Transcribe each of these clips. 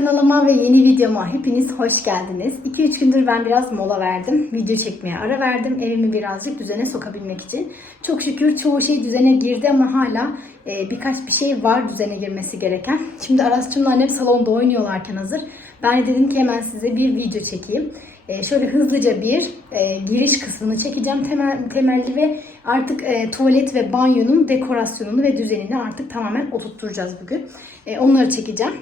Kanalıma ve yeni videoma hepiniz hoş geldiniz. 2-3 gündür ben biraz mola verdim. Video çekmeye ara verdim. Evimi birazcık düzene sokabilmek için. Çok şükür çoğu şey düzene girdi ama hala e, birkaç bir şey var düzene girmesi gereken. Şimdi Aras'cığımla annem salonda oynuyorlarken hazır. Ben de dedim ki hemen size bir video çekeyim. E, şöyle hızlıca bir e, giriş kısmını çekeceğim temel, temelli ve artık e, tuvalet ve banyonun dekorasyonunu ve düzenini artık tamamen oturtturacağız bugün. E, onları çekeceğim.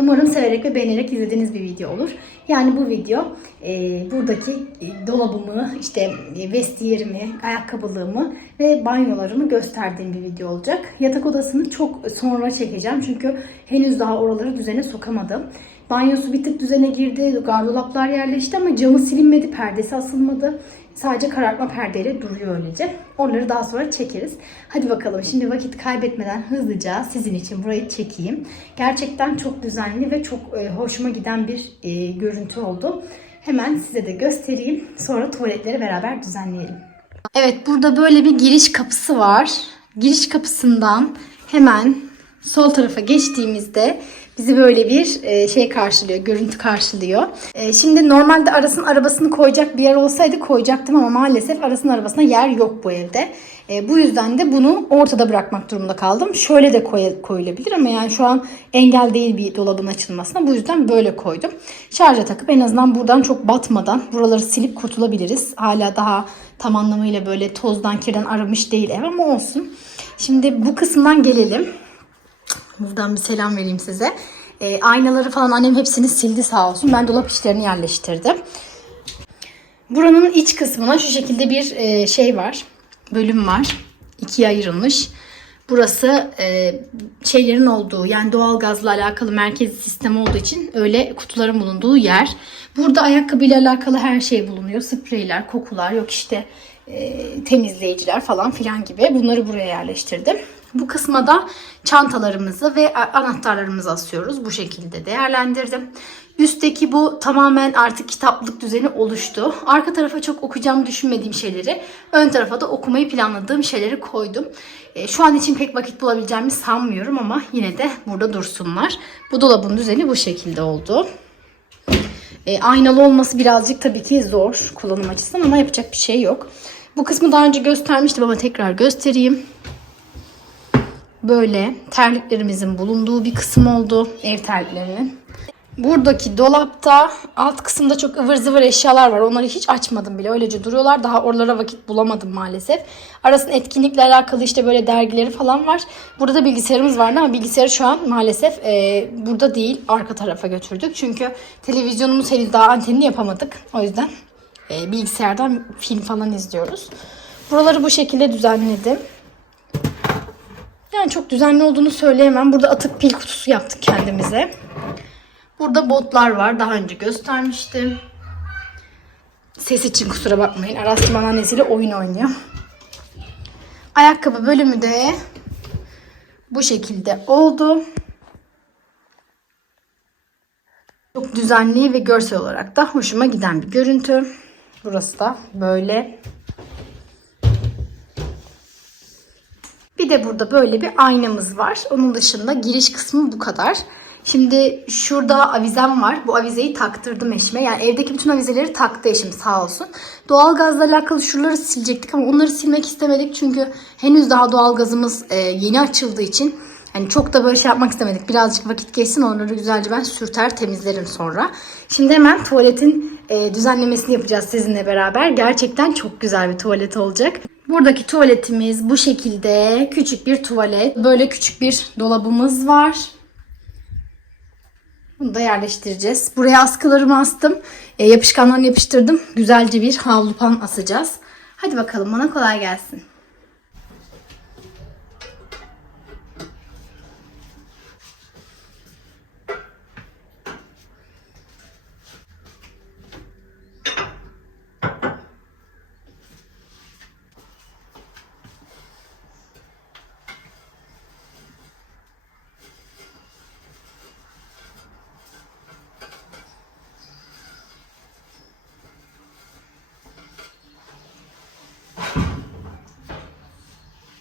Umarım severek ve beğenerek izlediğiniz bir video olur. Yani bu video e, buradaki e, dolabımı, işte e, vestiyerimi, ayakkabılığımı ve banyolarımı gösterdiğim bir video olacak. Yatak odasını çok sonra çekeceğim çünkü henüz daha oraları düzene sokamadım. Banyosu bir tık düzene girdi, gardolaplar yerleşti ama camı silinmedi, perdesi asılmadı. Sadece karartma perdeyle duruyor öylece. Onları daha sonra çekeriz. Hadi bakalım şimdi vakit kaybetmeden hızlıca sizin için burayı çekeyim. Gerçekten çok düzenli ve çok e, hoşuma giden bir e, görüntü oldu. Hemen size de göstereyim. Sonra tuvaletleri beraber düzenleyelim. Evet burada böyle bir giriş kapısı var. Giriş kapısından hemen sol tarafa geçtiğimizde bizi böyle bir e, şey karşılıyor, görüntü karşılıyor. E, Şimdi normalde Aras'ın arabasını koyacak bir yer olsaydı koyacaktım ama maalesef Aras'ın arabasına yer yok bu evde. E, Bu yüzden de bunu ortada bırakmak durumunda kaldım. Şöyle de koy- koyulabilir ama yani şu an engel değil bir dolabın açılmasına. Bu yüzden böyle koydum. Şarja takıp en azından buradan çok batmadan buraları silip kurtulabiliriz. Hala daha tam anlamıyla böyle tozdan kirden aramış değil ev ama olsun. Şimdi bu kısımdan gelelim. Buradan bir selam vereyim size. E, aynaları falan annem hepsini sildi sağ olsun. Ben dolap içlerini yerleştirdim. Buranın iç kısmına şu şekilde bir e, şey var. Bölüm var. İkiye ayrılmış. Burası e, şeylerin olduğu yani doğalgazla alakalı merkezi sistem olduğu için öyle kutuların bulunduğu yer. Burada ayakkabıyla alakalı her şey bulunuyor. Spreyler, kokular, yok işte e, temizleyiciler falan filan gibi. Bunları buraya yerleştirdim. Bu kısma da çantalarımızı ve anahtarlarımızı asıyoruz. Bu şekilde değerlendirdim. Üstteki bu tamamen artık kitaplık düzeni oluştu. Arka tarafa çok okuyacağımı düşünmediğim şeyleri, ön tarafa da okumayı planladığım şeyleri koydum. E, şu an için pek vakit bulabileceğimi sanmıyorum ama yine de burada dursunlar. Bu dolabın düzeni bu şekilde oldu. E, aynalı olması birazcık tabii ki zor kullanım açısından ama yapacak bir şey yok. Bu kısmı daha önce göstermiştim ama tekrar göstereyim. Böyle terliklerimizin bulunduğu bir kısım oldu. Ev terliklerinin. Buradaki dolapta alt kısımda çok ıvır zıvır eşyalar var. Onları hiç açmadım bile. Öylece duruyorlar. Daha oralara vakit bulamadım maalesef. Arasın etkinlikle alakalı işte böyle dergileri falan var. Burada da bilgisayarımız vardı ama bilgisayarı şu an maalesef e, burada değil. Arka tarafa götürdük. Çünkü televizyonumuz henüz daha antenini yapamadık. O yüzden e, bilgisayardan film falan izliyoruz. Buraları bu şekilde düzenledim. Yani çok düzenli olduğunu söyleyemem. Burada atık pil kutusu yaptık kendimize. Burada botlar var. Daha önce göstermiştim. Ses için kusura bakmayın. Aras'cığım anneannesiyle oyun oynuyor. Ayakkabı bölümü de bu şekilde oldu. Çok düzenli ve görsel olarak da hoşuma giden bir görüntü. Burası da böyle. Bir de burada böyle bir aynamız var. Onun dışında giriş kısmı bu kadar. Şimdi şurada avizem var. Bu avizeyi taktırdım eşime. Yani evdeki bütün avizeleri taktı eşim sağ olsun. Doğalgazla alakalı şuraları silecektik ama onları silmek istemedik. Çünkü henüz daha doğalgazımız e, yeni açıldığı için yani çok da böyle şey yapmak istemedik. Birazcık vakit geçsin onları güzelce ben sürter temizlerim sonra. Şimdi hemen tuvaletin e, düzenlemesini yapacağız sizinle beraber. Gerçekten çok güzel bir tuvalet olacak. Buradaki tuvaletimiz bu şekilde küçük bir tuvalet. Böyle küçük bir dolabımız var. Bunu da yerleştireceğiz. Buraya askılarımı astım. E, yapışkanlarını yapıştırdım. Güzelce bir havlu pan asacağız. Hadi bakalım bana kolay gelsin.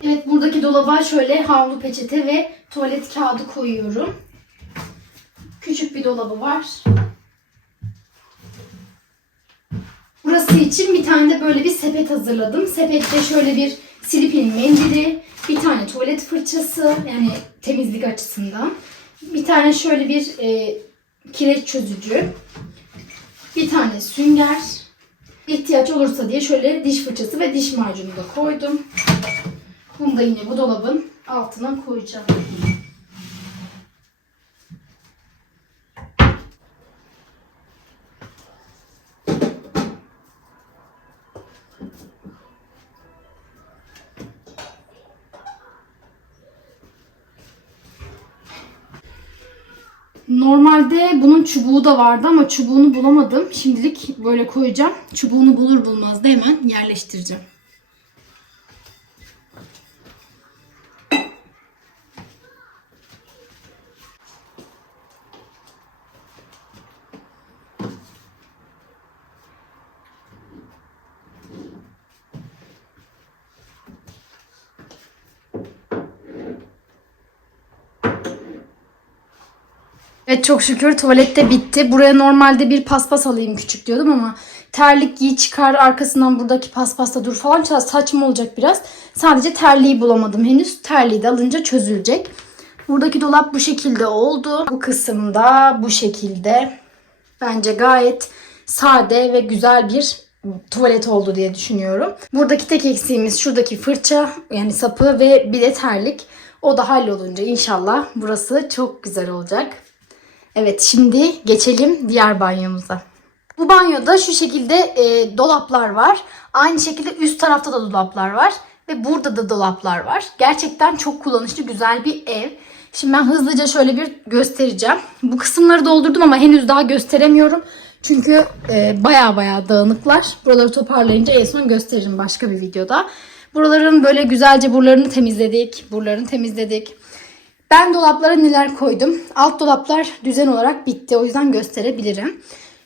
Evet buradaki dolaba şöyle havlu peçete ve tuvalet kağıdı koyuyorum. Küçük bir dolabı var. Burası için bir tane de böyle bir sepet hazırladım. Sepette şöyle bir silipin mendili, bir tane tuvalet fırçası yani temizlik açısından. Bir tane şöyle bir e, kireç çözücü. Bir tane sünger. İhtiyaç olursa diye şöyle diş fırçası ve diş macunu da koydum. Bunu da yine bu dolabın altına koyacağım. Normalde bunun çubuğu da vardı ama çubuğunu bulamadım. Şimdilik böyle koyacağım. Çubuğunu bulur bulmaz da hemen yerleştireceğim. Evet çok şükür tuvalette bitti. Buraya normalde bir paspas alayım küçük diyordum ama terlik giy çıkar arkasından buradaki paspasta dur falan saçma olacak biraz. Sadece terliği bulamadım henüz. Terliği de alınca çözülecek. Buradaki dolap bu şekilde oldu. Bu kısımda bu şekilde. Bence gayet sade ve güzel bir tuvalet oldu diye düşünüyorum. Buradaki tek eksiğimiz şuradaki fırça yani sapı ve bir de terlik. O da hallolunca inşallah burası çok güzel olacak. Evet şimdi geçelim diğer banyomuza. Bu banyoda şu şekilde e, dolaplar var. Aynı şekilde üst tarafta da dolaplar var. Ve burada da dolaplar var. Gerçekten çok kullanışlı güzel bir ev. Şimdi ben hızlıca şöyle bir göstereceğim. Bu kısımları doldurdum ama henüz daha gösteremiyorum. Çünkü e, baya baya dağınıklar. Buraları toparlayınca en son gösteririm başka bir videoda. Buraların böyle güzelce buralarını temizledik. Buralarını temizledik. Ben dolaplara neler koydum? Alt dolaplar düzen olarak bitti. O yüzden gösterebilirim.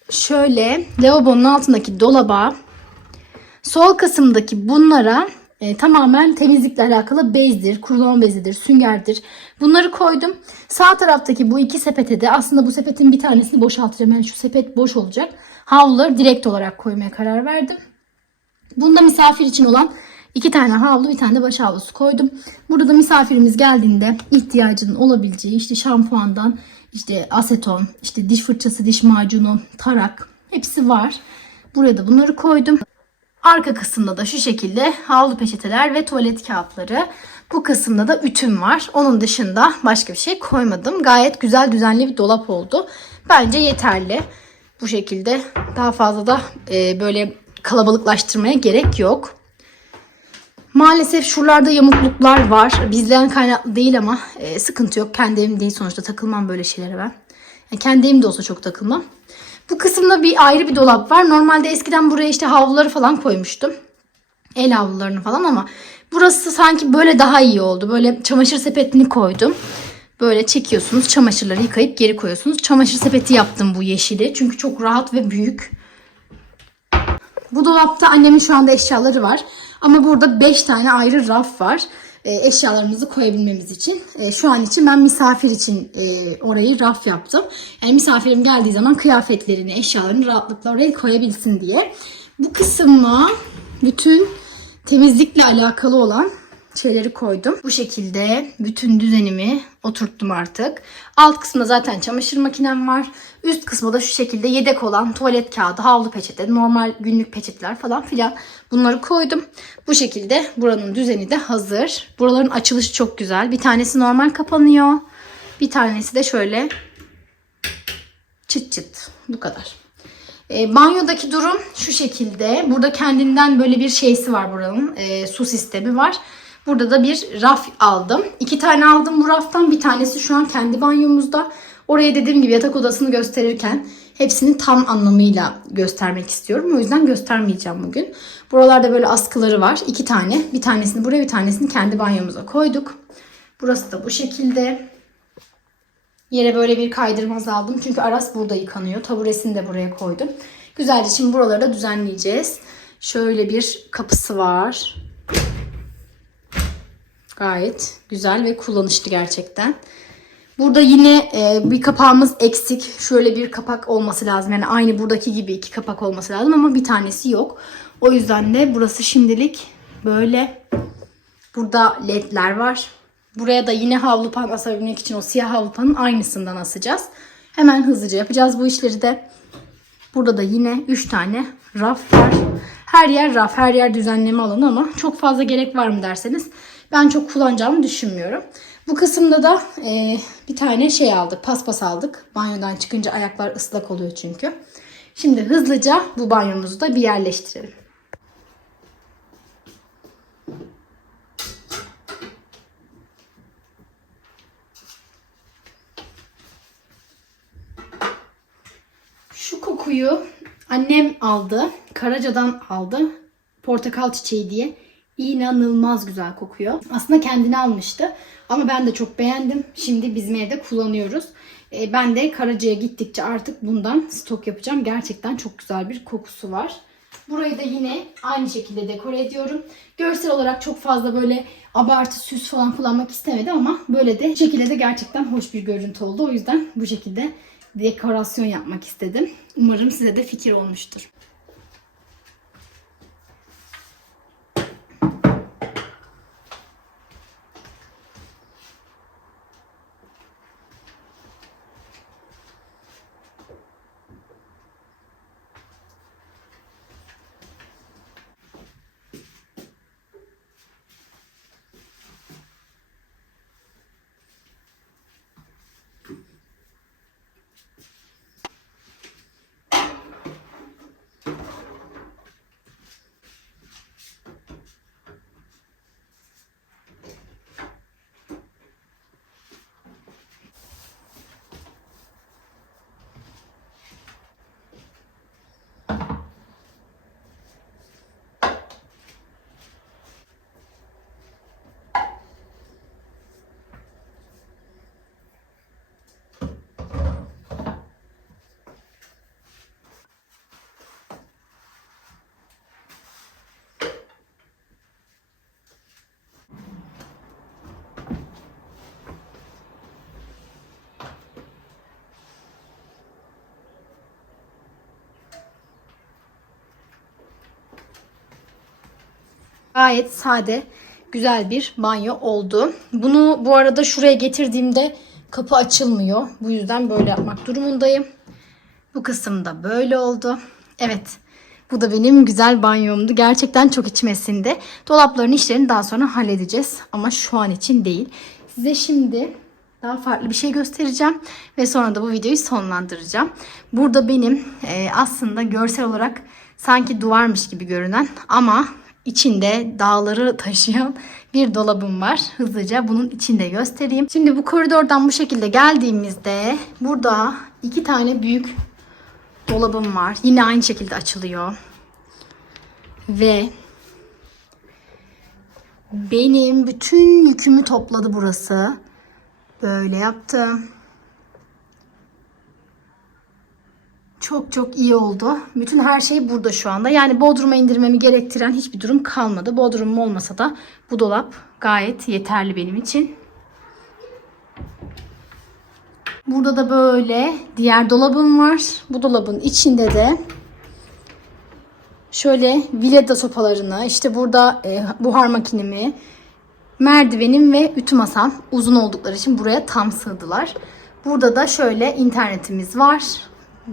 Şöyle lavabonun altındaki dolaba sol kısımdaki bunlara e, tamamen temizlikle alakalı bezdir, kurulama bezidir, süngerdir. Bunları koydum. Sağ taraftaki bu iki sepete de aslında bu sepetin bir tanesini boşaltacağım. Yani şu sepet boş olacak. Havluları direkt olarak koymaya karar verdim. Bunda misafir için olan iki tane havlu bir tane de baş havlusu koydum. Burada da misafirimiz geldiğinde ihtiyacının olabileceği işte şampuandan işte aseton, işte diş fırçası, diş macunu, tarak hepsi var. Buraya da bunları koydum. Arka kısımda da şu şekilde havlu peçeteler ve tuvalet kağıtları. Bu kısımda da ütüm var. Onun dışında başka bir şey koymadım. Gayet güzel düzenli bir dolap oldu. Bence yeterli. Bu şekilde daha fazla da e, böyle kalabalıklaştırmaya gerek yok. Maalesef şuralarda yamukluklar var. Bizden kaynaklı değil ama e, sıkıntı yok. Kendi evim değil sonuçta takılmam böyle şeylere ben. Yani kendi evim de olsa çok takılmam. Bu kısımda bir ayrı bir dolap var. Normalde eskiden buraya işte havluları falan koymuştum. El havlularını falan ama burası sanki böyle daha iyi oldu. Böyle çamaşır sepetini koydum. Böyle çekiyorsunuz çamaşırları yıkayıp geri koyuyorsunuz. Çamaşır sepeti yaptım bu yeşili. Çünkü çok rahat ve büyük. Bu dolapta annemin şu anda eşyaları var. Ama burada 5 tane ayrı raf var. E, eşyalarımızı koyabilmemiz için. E, şu an için ben misafir için e, orayı raf yaptım. Yani misafirim geldiği zaman kıyafetlerini, eşyalarını rahatlıkla oraya koyabilsin diye. Bu kısma bütün temizlikle alakalı olan şeyleri koydum. Bu şekilde bütün düzenimi oturttum artık. Alt kısmında zaten çamaşır makinem var. Üst kısmı da şu şekilde yedek olan tuvalet kağıdı, havlu peçete, normal günlük peçeteler falan filan bunları koydum. Bu şekilde buranın düzeni de hazır. Buraların açılışı çok güzel. Bir tanesi normal kapanıyor. Bir tanesi de şöyle çıt çıt. Bu kadar. E, banyodaki durum şu şekilde. Burada kendinden böyle bir şeysi var buranın. E, su sistemi var. Burada da bir raf aldım. İki tane aldım bu raftan. Bir tanesi şu an kendi banyomuzda. Oraya dediğim gibi yatak odasını gösterirken hepsini tam anlamıyla göstermek istiyorum. O yüzden göstermeyeceğim bugün. Buralarda böyle askıları var. iki tane. Bir tanesini buraya bir tanesini kendi banyomuza koyduk. Burası da bu şekilde. Yere böyle bir kaydırmaz aldım. Çünkü Aras burada yıkanıyor. Taburesini de buraya koydum. Güzelce şimdi buraları da düzenleyeceğiz. Şöyle bir kapısı var. Gayet güzel ve kullanışlı gerçekten. Burada yine e, bir kapağımız eksik. Şöyle bir kapak olması lazım. Yani aynı buradaki gibi iki kapak olması lazım ama bir tanesi yok. O yüzden de burası şimdilik böyle. Burada ledler var. Buraya da yine havlu pan asabilmek için o siyah havlu panın aynısından asacağız. Hemen hızlıca yapacağız bu işleri de. Burada da yine 3 tane raf var. Her yer raf, her yer düzenleme alanı ama çok fazla gerek var mı derseniz ben çok kullanacağımı düşünmüyorum. Bu kısımda da e, bir tane şey aldık, paspas aldık. Banyodan çıkınca ayaklar ıslak oluyor çünkü. Şimdi hızlıca bu banyomuzu da bir yerleştirelim. Şu kokuyu annem aldı. Karaca'dan aldı. Portakal çiçeği diye. İnanılmaz güzel kokuyor. Aslında kendini almıştı. Ama ben de çok beğendim. Şimdi bizim evde kullanıyoruz. E, ben de Karaca'ya gittikçe artık bundan stok yapacağım. Gerçekten çok güzel bir kokusu var. Burayı da yine aynı şekilde dekore ediyorum. Görsel olarak çok fazla böyle abartı süs falan kullanmak istemedim ama böyle de şekilde de gerçekten hoş bir görüntü oldu. O yüzden bu şekilde dekorasyon yapmak istedim. Umarım size de fikir olmuştur. Gayet sade, güzel bir banyo oldu. Bunu bu arada şuraya getirdiğimde kapı açılmıyor. Bu yüzden böyle yapmak durumundayım. Bu kısımda böyle oldu. Evet. Bu da benim güzel banyomdu. Gerçekten çok içmesinde. Dolapların işlerini daha sonra halledeceğiz. Ama şu an için değil. Size şimdi daha farklı bir şey göstereceğim. Ve sonra da bu videoyu sonlandıracağım. Burada benim e, aslında görsel olarak sanki duvarmış gibi görünen ama içinde dağları taşıyan bir dolabım var. Hızlıca bunun içinde göstereyim. Şimdi bu koridordan bu şekilde geldiğimizde burada iki tane büyük dolabım var. Yine aynı şekilde açılıyor. Ve benim bütün yükümü topladı burası. Böyle yaptım. Çok çok iyi oldu. Bütün her şey burada şu anda. Yani Bodrum'a indirmemi gerektiren hiçbir durum kalmadı. Bodrum'um olmasa da bu dolap gayet yeterli benim için. Burada da böyle diğer dolabım var. Bu dolabın içinde de şöyle vileda sopalarını, işte burada e, buhar makinemi, merdivenim ve ütü masam uzun oldukları için buraya tam sığdılar. Burada da şöyle internetimiz var.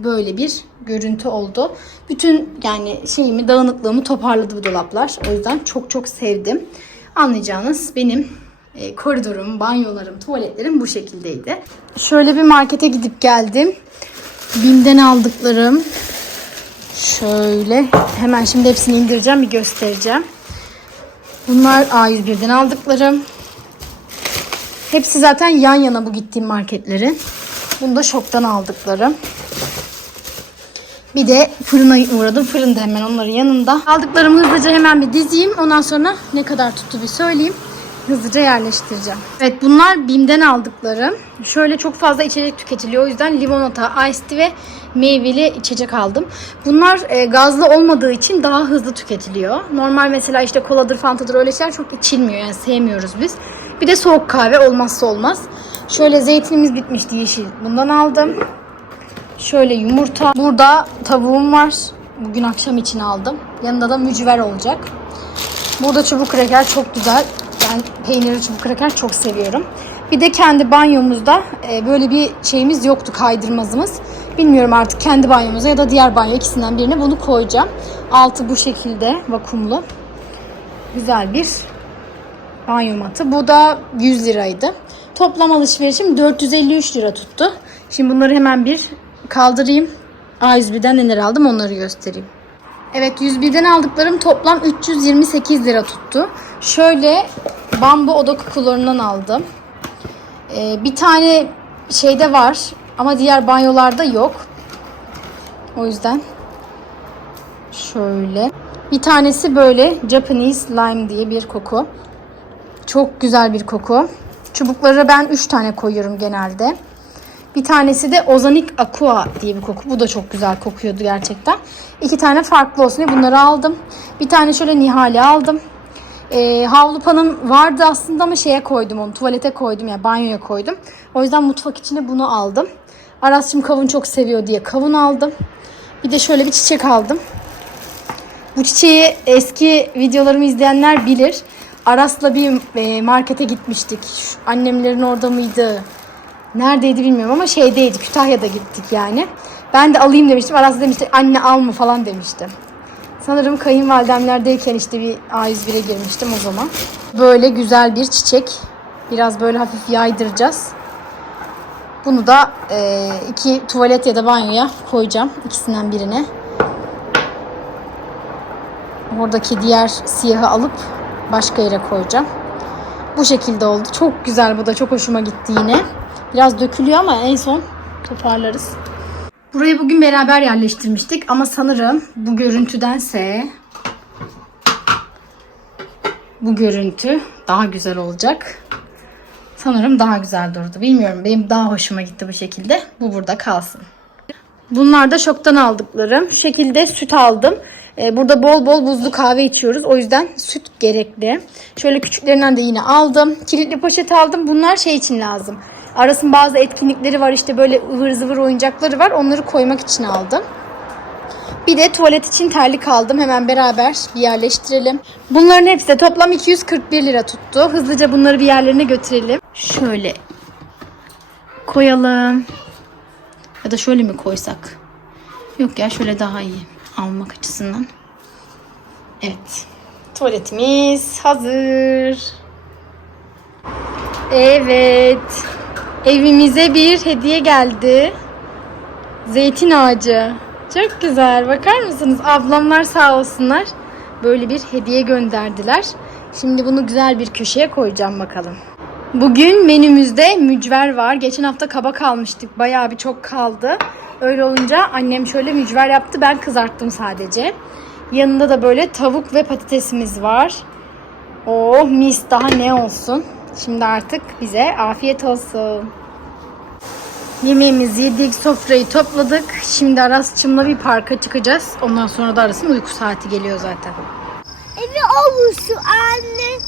Böyle bir görüntü oldu. Bütün yani şeyimi, dağınıklığımı toparladı bu dolaplar. O yüzden çok çok sevdim. Anlayacağınız benim e, koridorum, banyolarım, tuvaletlerim bu şekildeydi. Şöyle bir markete gidip geldim. Bim'den aldıklarım şöyle hemen şimdi hepsini indireceğim bir göstereceğim. Bunlar A101'den aldıklarım. Hepsi zaten yan yana bu gittiğim marketlerin. Bunu da şoktan aldıklarım. Bir de fırına uğradım. Fırın da hemen onların yanında. Aldıklarımı hızlıca hemen bir dizeyim. Ondan sonra ne kadar tuttu bir söyleyeyim. Hızlıca yerleştireceğim. Evet bunlar BİM'den aldıklarım. Şöyle çok fazla içecek tüketiliyor. O yüzden limonata, iced tea ve meyveli içecek aldım. Bunlar e, gazlı olmadığı için daha hızlı tüketiliyor. Normal mesela işte koladır, fantadır öyle şeyler çok içilmiyor. Yani sevmiyoruz biz. Bir de soğuk kahve olmazsa olmaz. Şöyle zeytinimiz bitmişti yeşil. Bundan aldım. Şöyle yumurta. Burada tavuğum var. Bugün akşam için aldım. Yanında da mücver olacak. Burada çubuk kraker çok güzel. Ben peynirli çubuk kraker çok seviyorum. Bir de kendi banyomuzda e, böyle bir şeyimiz yoktu kaydırmazımız. Bilmiyorum artık kendi banyomuza ya da diğer banyo ikisinden birine bunu koyacağım. Altı bu şekilde vakumlu. Güzel bir banyo matı. Bu da 100 liraydı. Toplam alışverişim 453 lira tuttu. Şimdi bunları hemen bir kaldırayım. A101'den neler aldım onları göstereyim. Evet 101'den aldıklarım toplam 328 lira tuttu. Şöyle bambu oda kukularından aldım. Ee, bir tane şeyde var ama diğer banyolarda yok. O yüzden şöyle. Bir tanesi böyle Japanese lime diye bir koku. Çok güzel bir koku. Çubukları ben 3 tane koyuyorum genelde. Bir tanesi de Ozonic Aqua diye bir koku. Bu da çok güzel kokuyordu gerçekten. İki tane farklı olsun diye bunları aldım. Bir tane şöyle Nihale aldım. Ee, havlu panım vardı aslında ama şeye koydum onu. Tuvalete koydum yani banyoya koydum. O yüzden mutfak içine bunu aldım. Aras'cığım kavun çok seviyor diye kavun aldım. Bir de şöyle bir çiçek aldım. Bu çiçeği eski videolarımı izleyenler bilir. Aras'la bir e, markete gitmiştik. Annemlerin orada mıydı? Neredeydi bilmiyorum ama şeydeydi. Kütahya'da gittik yani. Ben de alayım demiştim. Aras demişti anne alma falan demişti. Sanırım kayınvalidemlerdeyken işte bir A101'e girmiştim o zaman. Böyle güzel bir çiçek. Biraz böyle hafif yaydıracağız. Bunu da e, iki tuvalet ya da banyoya koyacağım. ikisinden birine. Oradaki diğer siyahı alıp başka yere koyacağım. Bu şekilde oldu. Çok güzel bu da. Çok hoşuma gitti yine. Biraz dökülüyor ama en son toparlarız. Burayı bugün beraber yerleştirmiştik ama sanırım bu görüntüdense bu görüntü daha güzel olacak. Sanırım daha güzel durdu. Bilmiyorum. Benim daha hoşuma gitti bu şekilde. Bu burada kalsın. Bunlar da şoktan aldıklarım. Şu şekilde süt aldım. Ee, Burada bol bol buzlu kahve içiyoruz. O yüzden süt gerekli. Şöyle küçüklerinden de yine aldım. Kilitli poşet aldım. Bunlar şey için lazım. Aras'ın bazı etkinlikleri var. işte böyle ıvır zıvır oyuncakları var. Onları koymak için aldım. Bir de tuvalet için terlik aldım. Hemen beraber bir yerleştirelim. Bunların hepsi toplam 241 lira tuttu. Hızlıca bunları bir yerlerine götürelim. Şöyle koyalım. Ya da şöyle mi koysak? Yok ya şöyle daha iyi almak açısından. Evet. Tuvaletimiz hazır. Evet. Evimize bir hediye geldi. Zeytin ağacı. Çok güzel. Bakar mısınız? Ablamlar sağ olsunlar. Böyle bir hediye gönderdiler. Şimdi bunu güzel bir köşeye koyacağım bakalım. Bugün menümüzde mücver var. Geçen hafta kabak almıştık. Bayağı bir çok kaldı. Öyle olunca annem şöyle mücver yaptı. Ben kızarttım sadece. Yanında da böyle tavuk ve patatesimiz var. Oh mis daha ne olsun. Şimdi artık bize afiyet olsun. Yemeğimizi yedik, sofrayı topladık. Şimdi Aras'cığımla bir parka çıkacağız. Ondan sonra da Aras'ın uyku saati geliyor zaten. Evi ovusu anne.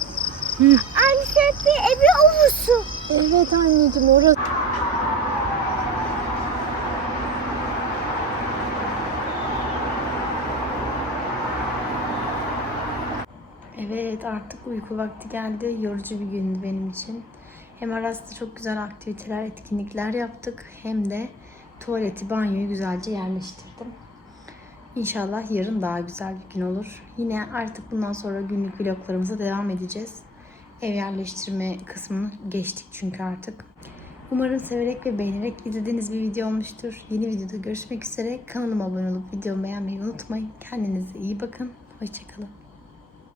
Anne Sefi evi ovusu. Evet anneciğim orası. Evet artık uyku vakti geldi. Yorucu bir gündü benim için. Hem Aras'ta çok güzel aktiviteler, etkinlikler yaptık. Hem de tuvaleti, banyoyu güzelce yerleştirdim. İnşallah yarın daha güzel bir gün olur. Yine artık bundan sonra günlük vloglarımıza devam edeceğiz. Ev yerleştirme kısmını geçtik çünkü artık. Umarım severek ve beğenerek izlediğiniz bir video olmuştur. Yeni videoda görüşmek üzere. Kanalıma abone olup videomu beğenmeyi unutmayın. Kendinize iyi bakın. Hoşçakalın.